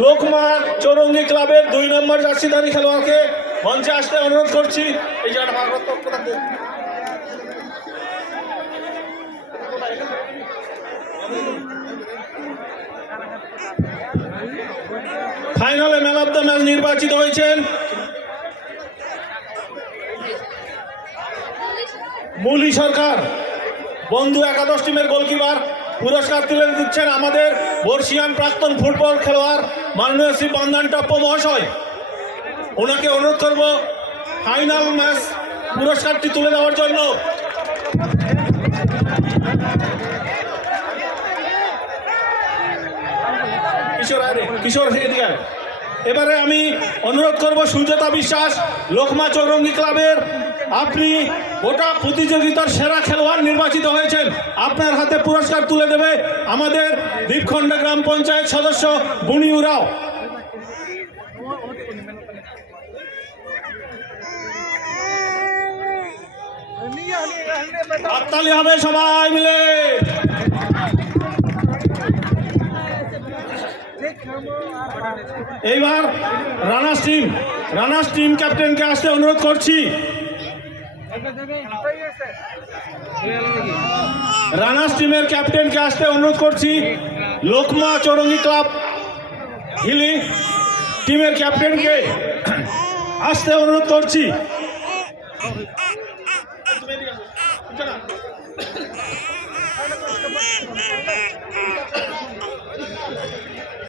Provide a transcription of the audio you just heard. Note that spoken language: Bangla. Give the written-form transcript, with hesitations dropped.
লোকমা চৌরঙ্গি ক্লাবের 2 নম্বর জার্সিধারী খেলোয়াড়কে মঞ্চে আসতে অনুরোধ করছি। এই জায়গাটা ফাইনালে ম্যান অফ দ্য ম্যাচ নির্বাচিত হয়েছেন মুলি সরকার। বন্ধু একাদশ টিমের গোলকিপার পুরস্কার তুলে দিচ্ছেন আমাদের বর্ষিয়ান প্রাক্তন ফুটবল খেলোয়াড় মাননীয় শ্রী বন্ধন টপ্প মহাশয়। ওনাকে অনুরোধ করব ফাইনাল ম্যাচ পুরস্কারটি তুলে দেওয়ার জন্য। কিশোর এদিকে। এবারে আমি অনুরোধ করব সুজাতা বিশ্বাস, লোকমা চৌরঙ্গি ক্লাবের, আপনি গোটা প্রতিযোগিতার সেরা খেলোয়াড় নির্বাচিত হয়েছেন। আপনার হাতে পুরস্কার তুলে দেবে আমাদের দ্বীপখণ্ডা গ্রাম পঞ্চায়েত সদস্য বুনিউ রাও। হাততালি হবে সবাই মিলে। এইবার রানার্স টিম ক্যাপ্টেনকে আসতে অনুরোধ করছি। রানার্স টিমের ক্যাপ্টেনকে আসতে অনুরোধ করছি। লোকমা চৌরঙ্গি ক্লাব হিলি টিমের ক্যাপ্টেনকে আসতে অনুরোধ করছি।